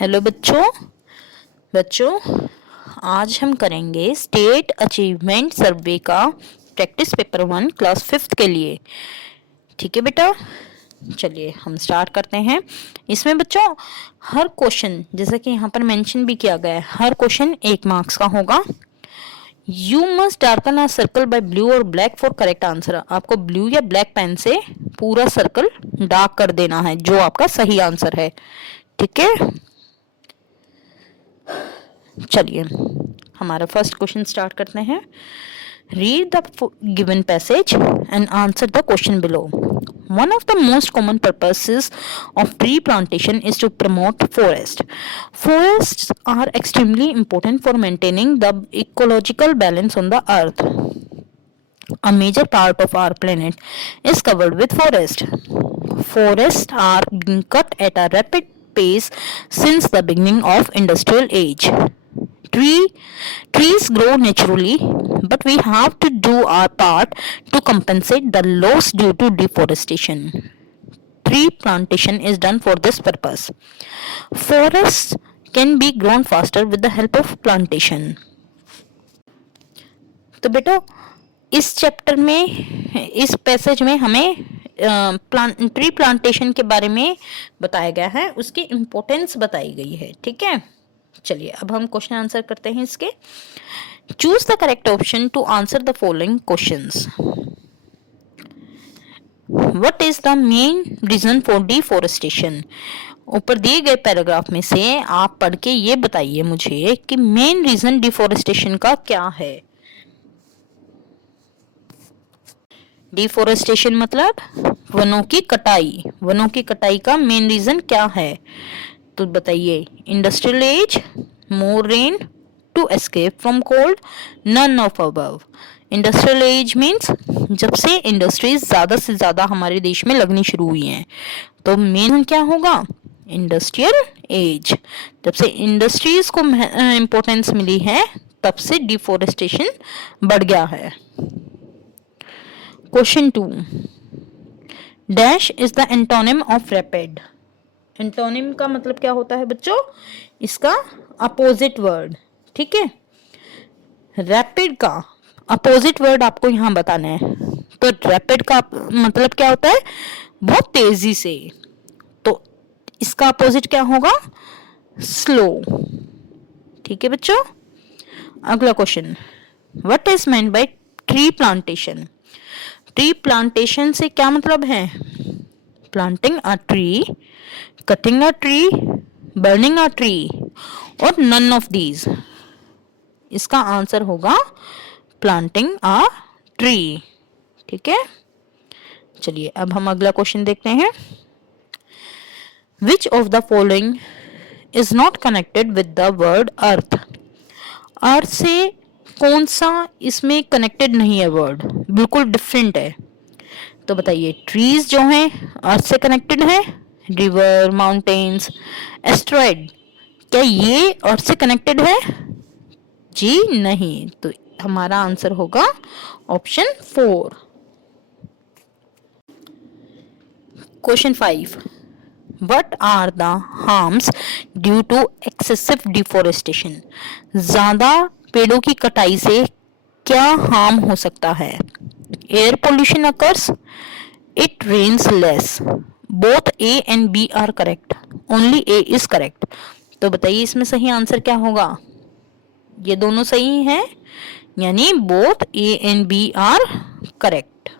Hello बच्चों आज हम करेंगे स्टेट अचीवमेंट सर्वे का प्रैक्टिस पेपर 1 क्लास 5th के लिए। ठीक है बेटा, चलिए हम स्टार्ट करते हैं। इसमें बच्चों हर क्वेश्चन, जैसा कि यहाँ पर मेंशन भी किया गया है, हर क्वेश्चन 1 मार्क्स का होगा। You must darken a circle by blue और ब्लैक फॉर करेक्ट आंसर। आपको ब्लू या ब्लैक पेन से पूरा सर्कल डार्क कर देना है जो आपका सही आंसर है। ठीक है, चलिए हमारा फर्स्ट क्वेश्चन स्टार्ट करते हैं। Read the given passage and answer the question below. One of the most common purposes of tree plantation is to promote forest. Forests are extremely important for maintaining the ecological balance on the earth. A major part of our planet is covered with forest. Forests are being cut at a rapid pace since the beginning of industrial age. Trees grow naturally, but we have to do our part to compensate the loss due to deforestation. Tree plantation is done for this purpose. Forests can be grown faster with the help of plantation. तो बेटा इस chapter में, इस passage में हमें tree plantation के बारे में बताया गया है, उसकी इम्पोर्टेंस बताई गई है। ठीक है, चलिए अब हम क्वेश्चन आंसर करते हैं इसके। Choose the correct option to answer the following questions. What is the main reason for deforestation. ऊपर दिए गए पैराग्राफ में से आप पढ़ के ये बताइए मुझे कि मेन रीजन डिफोरेस्टेशन का क्या है। डिफोरेस्टेशन मतलब वनों की कटाई। वनों की कटाई का मेन रीजन क्या है, तो बताइए। Industrial age, more rain, to escape from cold, none of above. Industrial age means जब से इंडस्ट्रीज ज़्यादा से ज़्यादा हमारे देश में लगनी शुरू हुई हैं, तो मेन क्या होगा, इंडस्ट्रियल एज। जब से इंडस्ट्रीज को इम्पोर्टेंस मिली है तब से डिफोरेस्टेशन बढ़ गया है। Question 2, dash is the antonym of rapid. Antonym का मतलब क्या होता है बच्चों, इसका अपोजिट वर्ड। ठीक है, रैपिड का अपोजिट वर्ड आपको यहाँ बताना है। तो रैपिड का मतलब क्या होता है, बहुत तेजी से। तो इसका अपोजिट क्या होगा, स्लो। ठीक है बच्चों, अगला question, what is meant by tree plantation. Tree plantation से क्या मतलब है, planting a tree, cutting a tree, burning a tree और none of these। इसका आंसर होगा planting a tree। ठीक है, चलिए अब हम अगला क्वेश्चन देखते हैं। Which of the following is not connected with the word earth। अर्थ से कौन सा इसमें कनेक्टेड नहीं है, वर्ड बिल्कुल डिफरेंट है। तो बताइए, ट्रीज जो हैं अर्थ से कनेक्टेड है, रिवर, माउंटेन्स, एस्ट्रॉइड, क्या ये अर्थ से कनेक्टेड है, जी नहीं। तो हमारा आंसर होगा option 4। Question 5, what are the harms due to excessive deforestation. ज्यादा पेड़ों की कटाई से क्या हार्म हो सकता है। Air pollution occurs, it rains less, both A and B are correct, only A is correct. तो बताइए इसमें सही आंसर क्या होगा, ये दोनों सही हैं, यानी both A and B are correct.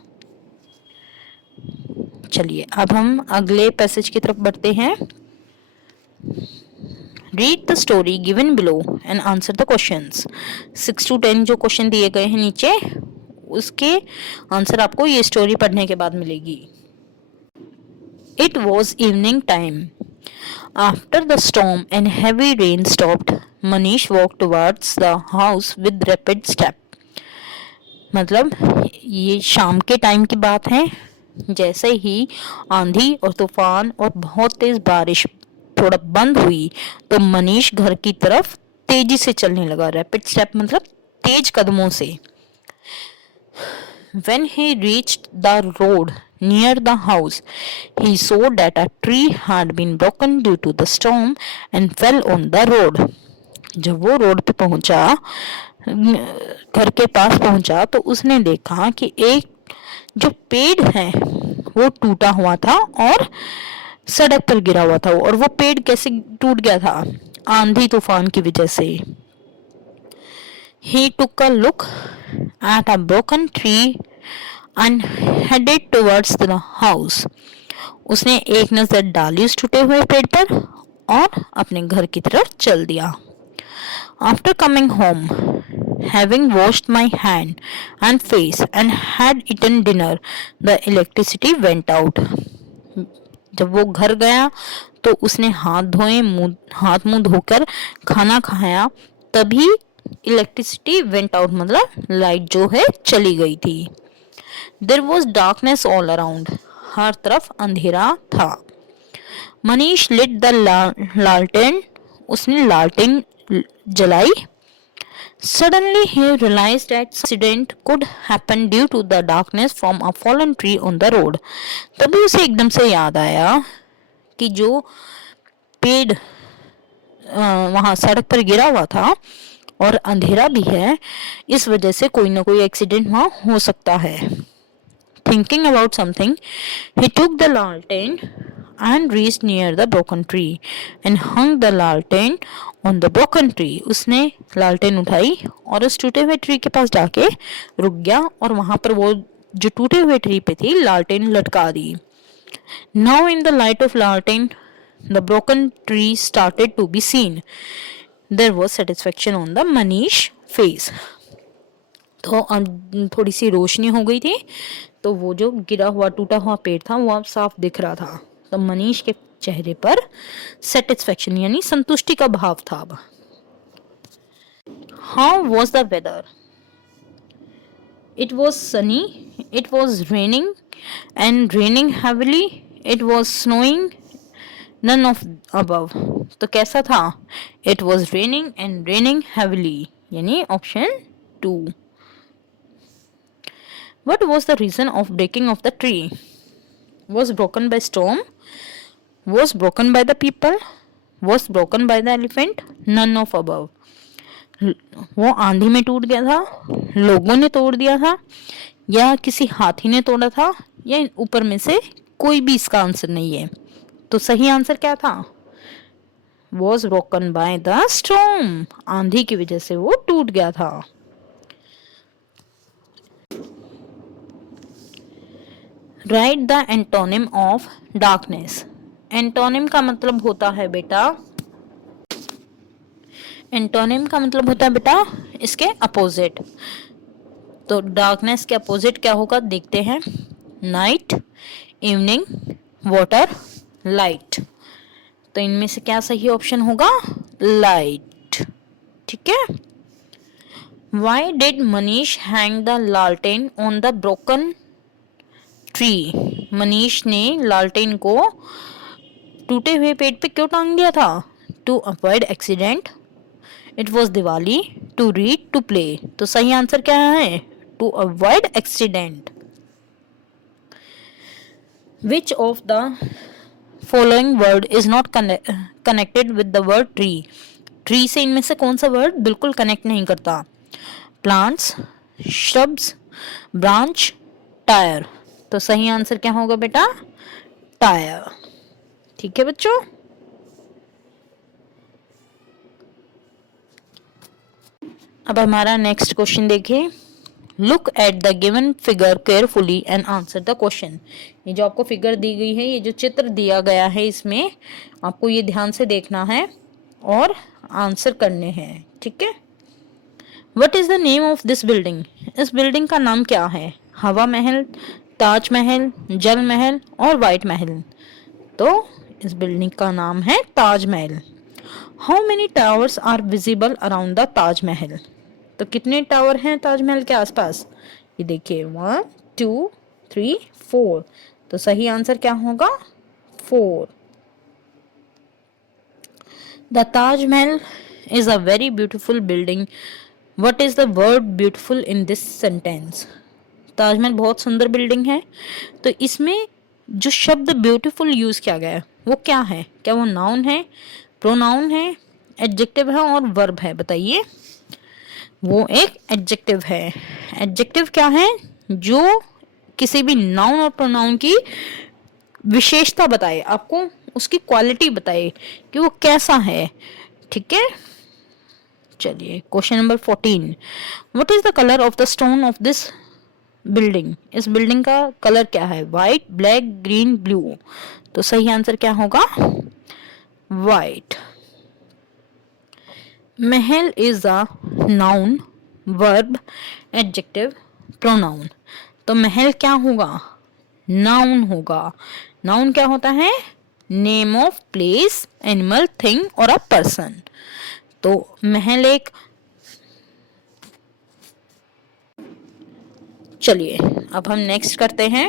चलिए अब हम अगले पैसेज की तरफ बढ़ते हैं। Read the story given below and answer the questions. 6 to 10 जो क्वेश्चन दिए गए हैं नीचे, उसके आंसर आपको ये स्टोरी पढ़ने के बाद मिलेगी। It was evening time. After the storm and heavy rain stopped, Manish walked towards the house with rapid step. मतलब ये शाम के टाइम की बात है। जैसे ही आंधी और तूफान और बहुत तेज बारिश थोड़ा बंद हुई तो मनीष घर की तरफ तेजी से चलने लगा। रैपिड स्टेप मतलब तेज कदमों से। When he reached the road near the house, he saw that a tree had been broken due to the storm and fell on the road. जब वो रोड पे पहुंचा, घर के पास पहुंचा, तो उसने देखा कि एक जो पेड़ है वो टूटा हुआ था और सड़क पर गिरा हुआ था। और वो पेड़ कैसे टूट गया था? आंधी तूफान की वजह से। He took a look at a broken tree and headed towards the house. उसने एक नजर डाली उस टूटे हुए पेड़ पर और अपने घर की तरफ चल दिया। After coming home, having washed my hand and face and had eaten dinner, the electricity went out. जब वो घर गया तो उसने हाथ धोए, हाथ मुंह धोकर खाना खाया, तभी इलेक्ट्रिसिटी वेंट आउट मतलब लाइट जो है चली गई थी। There was darkness all around, हर तरफ अंधेरा था। मनीष लिट द लालटेन, उसने लालटेन जलाई। Suddenly he realized that accident could happen due to the darkness from a fallen tree on the road. तभी उसे एकदम से याद आया कि जो पेड़ वहां सड़क पर गिरा हुआ था और अंधेरा भी है, इस वजह से कोई ना कोई एक्सीडेंट वहां हो सकता है। Thinking about something, he took the lantern and reached near the broken tree and hung the lantern on the broken tree. उसने लालटेन उठाई और उस टूटे हुए ट्री के पास जाके रुक गया और वहां पर वो जो टूटे हुए ट्री पे थी लालटेन लटका दी। Now in the light of lantern, the broken tree started to be seen. There was satisfaction on the Manish face. तो थोड़ी सी रोशनी हो गई थी, तो वो जो गिरा हुआ टूटा हुआ पेड़ था वो अब साफ दिख रहा था। तो मनीष के चेहरे पर सेटिस्फेक्शन यानी संतुष्टि का भाव था। अब how was the weather? It was sunny, it was raining and raining heavily, it was snowing, none of above. तो कैसा था? It was raining and raining heavily, यानी option 2। What was the reason of breaking of the tree? Was broken by storm? Was broken by the people? Was broken by the elephant? None of above. वो आंधी में टूट गया था, लोगों ने तोड़ दिया था, या किसी हाथी ने तोड़ा था, या ऊपर में से कोई भी इसका आंसर नहीं है। तो सही आंसर क्या था? Was broken by the storm. आंधी की वजह से वो टूट गया था। Right the antonym of darkness. Antonym का मतलब होता है बेटा, एंटोनिम का मतलब होता है बेटा इसके अपोजिट। तो डार्कनेस के अपोजिट क्या होगा देखते हैं। Night, evening, water, light. तो इनमें से क्या सही ऑप्शन होगा? लाइट। ठीक है। Why did Manish hang the lantern on the broken tree? Manish ने लालटेन को टूटे हुए पेड़ पे क्यों टांग दिया था? To avoid accident, it was Diwali, to read, to play. तो सही आंसर क्या है? To avoid accident. Which of the following word is not connected with the word tree? Tree से इनमें से कौन सा वर्ड बिल्कुल कनेक्ट नहीं करता? Plants, shrubs, branch, tyre. तो सही आंसर क्या होगा बेटा? टायर। ठीक है बच्चों। अब हमारा नेक्स्ट क्वेश्चन देखिए। Look at the given figure carefully and answer the question. ये जो आपको फिगर दी गई है, ये जो चित्र दिया गया है, इसमें आपको ये ध्यान से देखना है और आंसर करने हैं। ठीक है। What is the name of this building? इस बिल्डिंग का नाम क्या है? हवा महल, ताजमहल, जल महल और व्हाइट महल। तो इस बिल्डिंग का नाम है Taj Mahal. How many towers are visible around the Taj Mahal? तो कितने टावर हैं ताजमहल के आसपास? ये देखिए 1 2 3 4। तो सही आंसर क्या होगा? 4। The Taj Mahal is a very beautiful building. What is the word beautiful in this sentence? Taj Mahal बहुत सुंदर बिल्डिंग है। तो इसमें जो शब्द ब्यूटीफुल यूज किया गया है वो क्या है? क्या वो नाउन है, प्रोनाउन है, एडजेक्टिव है और वर्ब है? बताइए। वो एक एडजेक्टिव है। एडजेक्टिव क्या है? जो किसी भी नाउन और प्रोनाउन की विशेषता बताए, आपको उसकी क्वालिटी बताए कि वो कैसा है। ठीक है, चलिए question number 14, what is the colour of the stone of this building? इस बिल्डिंग का कलर क्या है? White, black, green, blue. तो सही आंसर क्या होगा? White. Mahal is a noun, verb, adjective, pronoun. तो महल क्या होगा? नाउन होगा। नाउन क्या होता है? Name of place, animal, thing और अ पर्सन। तो महल एक, चलिए अब हम नेक्स्ट करते हैं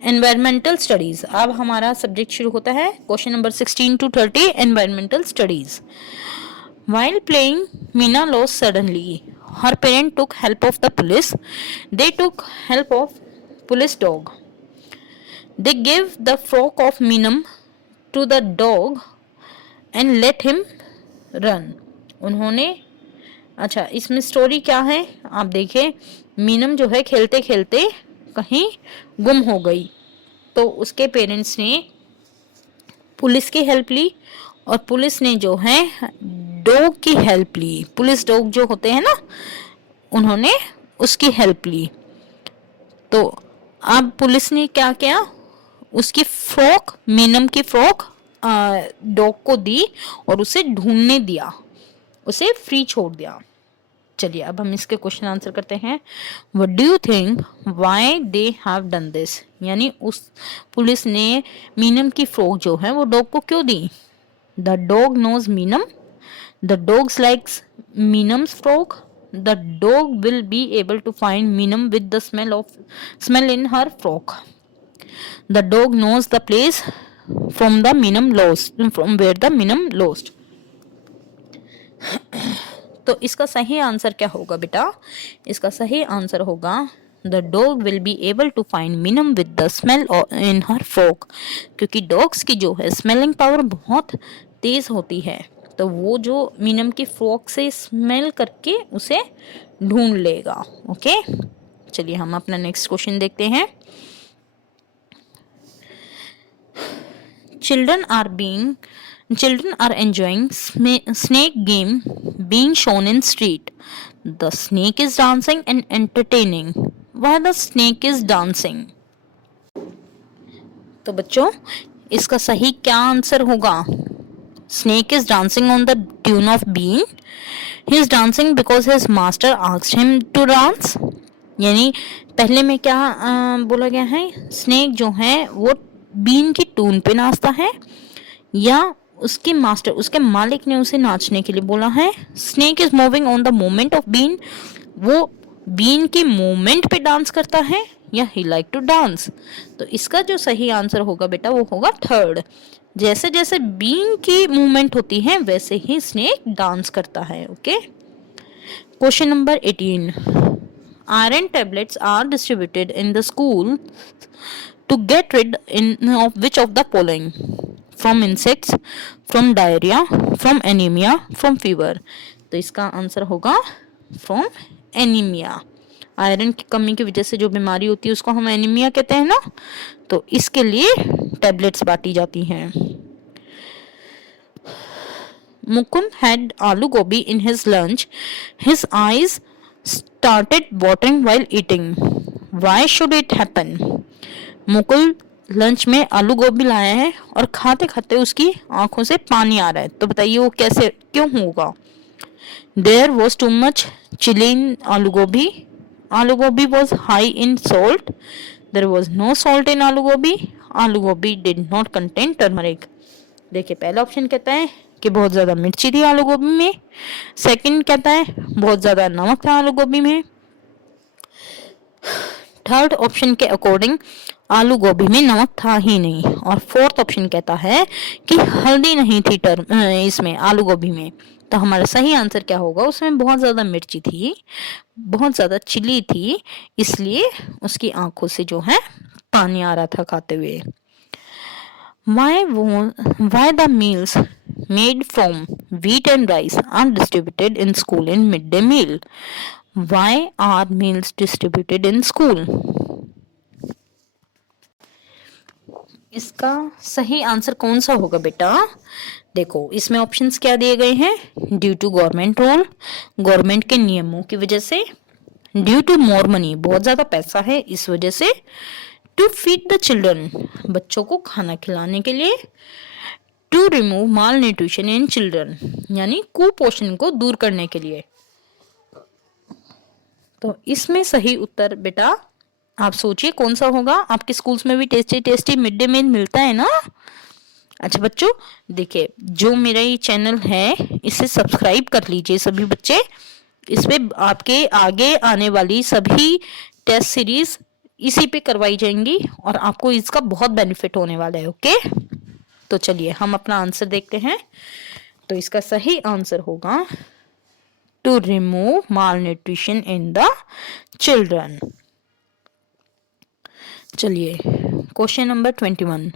एनवायरमेंटल स्टडीज। अब हमारा सब्जेक्ट शुरू होता है question number 16 to 30 environmental studies. While playing, Meena lost suddenly. Her parent took help of the police. They took help of police dog. They gave the frock of Meenam to the dog and let him run. उन्होंने, अच्छा इसमें story क्या है आप देखिए। मीनम जो है खेलते खेलते कहीं गुम हो गई, तो उसके पेरेंट्स ने पुलिस की हेल्प ली और पुलिस ने जो है डॉग की हेल्प ली। पुलिस डॉग जो होते हैं ना, उन्होंने उसकी हेल्प ली। तो अब पुलिस ने क्या किया? उसकी फ्रॉक, मीनम की फ्रॉक डॉग को दी और उसे ढूंढने दिया, उसे फ्री छोड़ दिया। चलिए अब हम इसके क्वेश्चन आंसर करते हैं। What do you think why they have done this? यानी उस पुलिस ने मीनम की फ्रॉक जो है वो डॉग को क्यों दी? The dog knows Meenam, the dogs likes Meenam's frock, the dog will be able to find Meenam with the smell in her frock, the dog knows the place from where the Meenam lost. तो इसका सही answer क्या होगा बेटा? इसका सही आंसर होगा the dog will be able to find Meenam with the smell in her frock, क्योंकि डॉग्स की जो है स्मेलिंग पावर बहुत तेज होती है, तो वो जो मीनम की फ्रॉक से स्मेल करके उसे ढूंढ लेगा। ओके, चलिए हम अपना नेक्स्ट क्वेश्चन देखते हैं। Children are enjoying snake game being shown in street. The snake is dancing and entertaining. Why the snake is dancing? तो बच्चों इसका सही क्या आंसर होगा? Snake is dancing on the tune of bean. He is dancing because his master asked him to dance. यानी पहले में क्या बोला गया है? स्नेक जो है वो बीन की टून पे नाचता है, या उसके मास्टर, उसके मालिक ने उसे नाचने के लिए बोला है। Snake is moving on the moment of been, वो बीन की मूवमेंट पे डांस करता है, या ही लाइक टू डांस। तो इसका जो सही आंसर होगा बेटा वो होगा थर्ड। जैसे जैसे बीन की मूवमेंट होती है वैसे ही स्नेक डांस करता है। Okay, question number 18, iron tablets are distributed in the school to get rid of which of the following? From insects, from diarrhea, from anemia, from fever. तो इसका आंसर होगा from anemia। Iron की कमी की वजह से जो बीमारी होती है उसको हम एनीमिया कहते हैं ना, तो इसके लिए टैबलेट्स बांटी जाती हैं। मुकुंद had आलू गोभी in his lunch. His eyes started watering while eating. Why should it happen? Mukul lunch में आलू गोभी लाया है और खाते खाते उसकी आंखों से पानी आ रहा है, तो बताइए वो कैसे, क्यों होगा? There was too much chili in आलू गोभी. आलू गोभी was high in salt. There was no salt in आलू गोभी. आलू गोभी did not contain turmeric. देखिए पहला ऑप्शन कहता है कि बहुत ज़्यादा मिर्ची थी आलू गोभी में, सेकंड कहता है बहुत ज़्यादा नमक था आलू गोभी में, थर्ड ऑप्शन के अकॉर्डिंग आलू गोभी में नमक था ही नहीं, और फोर्थ ऑप्शन कहता है कि हल्दी नहीं थी इसमें आलू गोभी में। तो हमारा सही आंसर क्या होगा, उसमें बहुत ज़्यादा मिर्ची थी, बहुत ज़्यादा चिली थी, इसलिए उसकी आंखों से जो है पानी आ रहा था खाते हुए। Why the meals made from wheat and rice are distributed in school in midday meal? Why are meals distributed in school? इसका सही आंसर कौन सा होगा बेटा? देखो इसमें ऑप्शंस क्या दिए गए हैं, due to government rule, government के नियमों की वजह से, ड्यू टू मोर मनी, बहुत ज्यादा पैसा है इस वजह से, टू फीड द चिल्ड्रन, बच्चों को खाना खिलाने के लिए, to remove malnutrition in children, यानी कुपोषण को दूर करने के लिए। तो इसमें सही उत्तर बेटा आप सोचिए कौन सा होगा। आपके स्कूल्स में भी tasty tasty mid day meal मिलता है ना। अच्छा बच्चों देखिए, जो मेरा ये चैनल है इसे सब्सक्राइब कर लीजिए सभी बच्चे। इसमें आपके आगे आने वाली सभी टेस्ट सीरीज इसी पे करवाई जाएंगी और आपको इसका बहुत बेनिफिट होने वाला है। ओके, तो चलिए हम अपना आंसर देखते हैं। तो इसका सही आंसर होगा to remove malnutrition in the children. चलिए question number 21।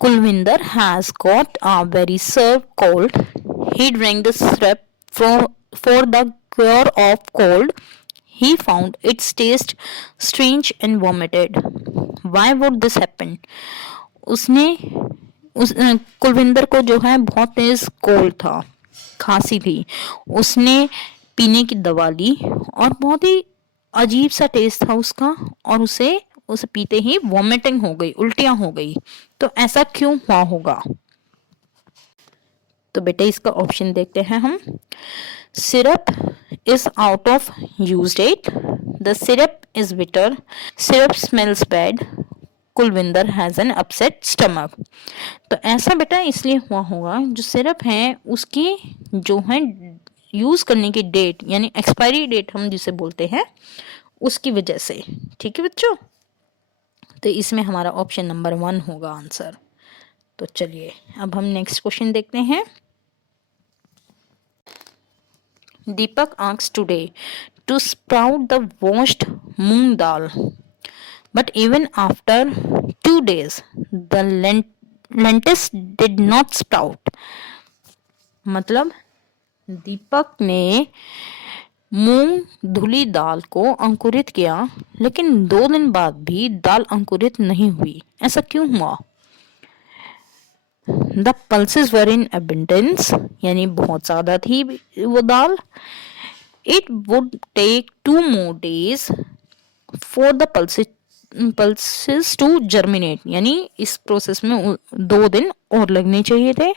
Kulvinder has got a very severe cold. He drank the syrup for the cure of cold. He found its taste strange and vomited. Why would this happen? उसने कुलविंदर को जो है बहुत तेज cold था, खांसी थी, उसने पीने की दवा ली और बहुत ही अजीब सा टेस्ट था उसका, और उसे पीते ही वॉमिटिंग हो गई, उल्टियां हो गई। तो ऐसा क्यों हुआ होगा? तो बेटा इसका ऑप्शन देखते हैं हम। Syrup is out of use date, the syrup is bitter, syrup smells bad, Kulvinder has an upset stomach. तो ऐसा बेटा इसलिए हुआ होगा, जो सिरप है उसकी जो है यूज करने की डेट यानी एक्सपायरी डेट हम जिसे बोलते हैं उसकी वजह से। ठीक है बच्चों, तो इसमें हमारा ऑप्शन नंबर 1 होगा आंसर। तो चलिए अब हम नेक्स्ट क्वेश्चन देखते हैं। Deepak asks today to sprout the washed moong dal, but even after 2 days the lentils did not sprout. मतलब दीपक ने मूंग धुली दाल को अंकुरित किया, लेकिन 2 दिन बाद भी दाल अंकुरित नहीं हुई, ऐसा क्यों हुआ? The pulses were in abundance, यानी बहुत ज्यादा थी वो दाल। It would take 2 more days for the pulses to germinate, यानी इस प्रोसेस में 2 दिन और लगने चाहिए थे।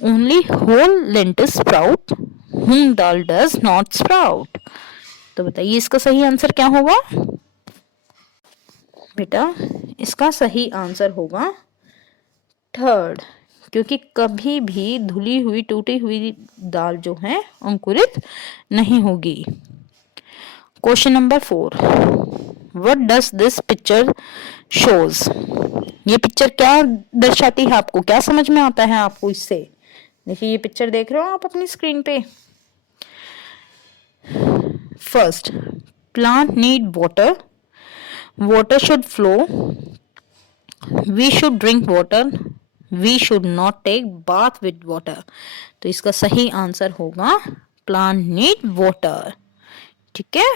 Only whole lentils sprout, moong dal does not sprout. तो बताइए इसका सही आंसर क्या होगा? बेटा इसका सही आंसर होगा थर्ड, क्योंकि कभी भी धुली हुई टूटी हुई दाल जो है अंकुरित नहीं होगी। Question number 4, what does this picture shows? ये पिक्चर क्या दर्शाती है, आपको क्या समझ में आता है आपको इससे? देखिए ये पिक्चर देख रहे हो आप अपनी स्क्रीन पे। First, plant need water, water should flow, we should drink water, we should not take bath with water. तो इसका सही आंसर होगा प्लांट नीड वाटर। ठीक है,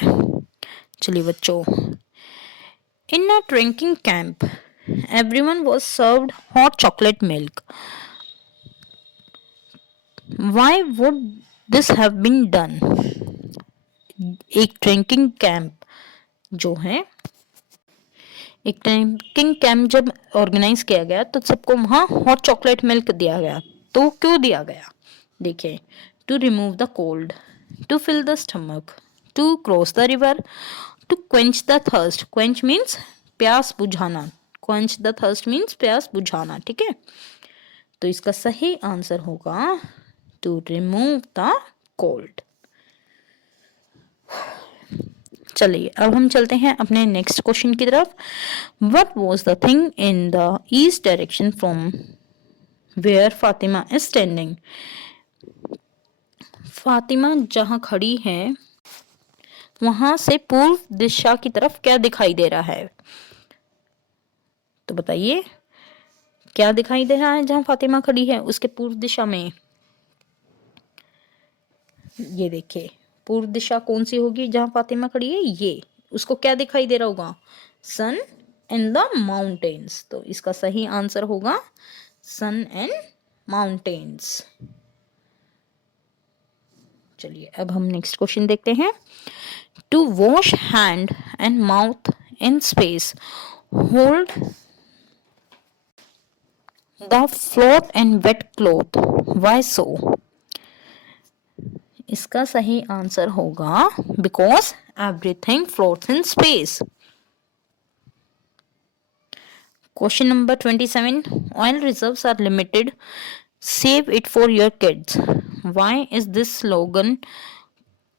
चलिए बच्चों, in a drinking camp everyone was served hot chocolate milk. Why would this have been done? एक drinking camp जो है, एक ड्रिंकिंग कैंप जब ऑर्गेनाइज किया गया तो सबको वहां हॉट चॉकलेट मिल्क दिया गया। तो क्यों दिया गया? देखिए, to remove the cold, to fill the stomach, to cross the river, to quench the thirst. Quench means प्यास बुझाना, क्वेंच द थर्स्ट मीन्स प्यास बुझाना। ठीक है, तो इसका सही आंसर होगा टू रिमूव द कोल्ड। चलिए अब हम चलते हैं अपने नेक्स्ट क्वेश्चन की तरफ। What was the thing in the east direction from where Fatima is standing. Fatima जहां खड़ी है वहां से पूर्व दिशा की तरफ क्या दिखाई दे रहा है? तो बताइए क्या दिखाई दे रहा है जहां फातिमा खड़ी है उसके पूर्व दिशा में? ये देखिए पूर्व दिशा कौन सी होगी जहां फातिमा खड़ी है? ये उसको क्या दिखाई दे रहा होगा? सन एंड द माउंटेन्स। तो इसका सही आंसर होगा सन एंड माउंटेन्स। चलिए अब हम नेक्स्ट क्वेश्चन देखते हैं। To wash hand and mouth in space hold the float and wet cloth why so. इसका सही आंसर होगा because everything floats in space. Question number 27 oil reserves are limited save it for your kids why is this slogan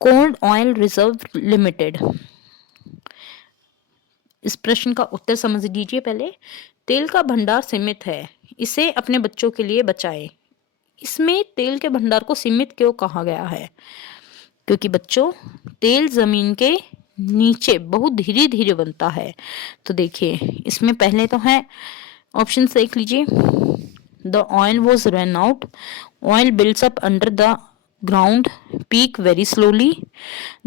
called oil reserve limited. इस प्रश्न का उत्तर समझ लीजिए पहले। तेल का भंडार सीमित है, इसे अपने बच्चों के लिए बचाएं। इसमें तेल के भंडार को सीमित क्यों कहा गया है? क्योंकि बच्चों तेल जमीन के नीचे बहुत धीरे धीरे बनता है। तो देखिए इसमें पहले तो है ऑप्शन देख लीजिए। The oil was run out, oil builds up under the ground, peak very slowly,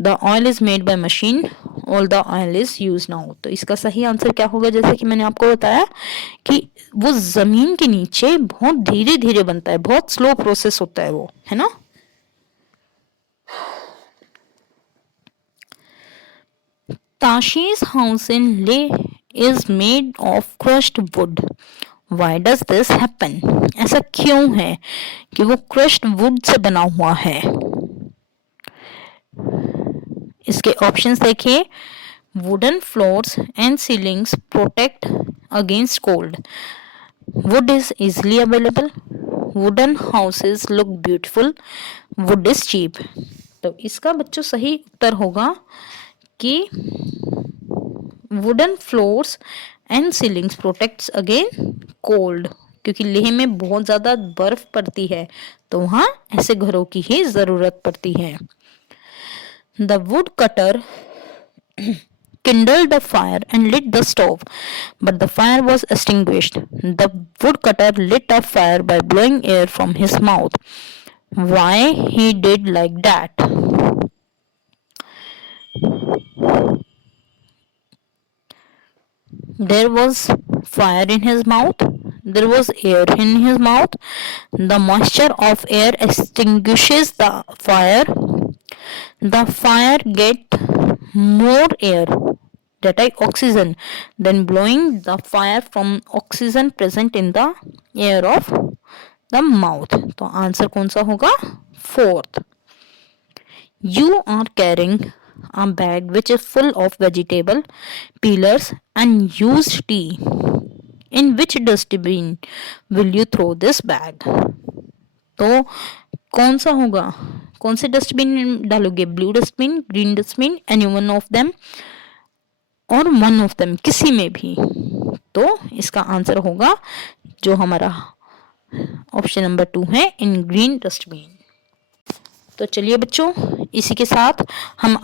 the oil is made by machine, all the oil is use now. तो इसका सही आंसर क्या होगा? जैसे कि मैंने आपको बताया कि वो जमीन के नीचे बहुत धीरे धीरे बनता है, बहुत स्लो प्रोसेस होता है वो, है ना। Tashi's house in Leh is made of crushed wood. Why does this happen? ऐसा क्यों है कि वो crushed wood से बना हुआ है? इसके ऑप्शंस देखिए। Wooden floors and ceilings protect against cold. Wood is easily available. Wooden houses look beautiful. Wood is cheap. तो इसका बच्चों सही उत्तर होगा कि wooden floors and ceilings protects again cold, क्योंकि लेह में बहुत ज़्यादा बर्फ पड़ती है तो वहाँ ऐसे घरों की ही ज़रूरत पड़ती है। The wood cutter kindled the fire and lit the stove, but the fire was extinguished. The woodcutter lit a fire by blowing air from his mouth. Why he did like that? There was fire in his mouth, there was air in his mouth, the moisture of air extinguishes the fire get more air, that is oxygen, then blowing the fire from oxygen present in the air of the mouth। तो answer कौन सा होगा? Fourth. You are carrying a bag which is full of vegetable peelers and used tea. In which dustbin will you throw this bag? तो कौन सा होगा? कौन से डस्टबिन डालोगे? Blue dustbin, green dustbin, any one of them और one of them, किसी में भी। तो इसका आंसर होगा जो हमारा ऑप्शन नंबर 2 है, इन ग्रीन डस्टबिन। तो चलिए बच्चों इसी के साथ हम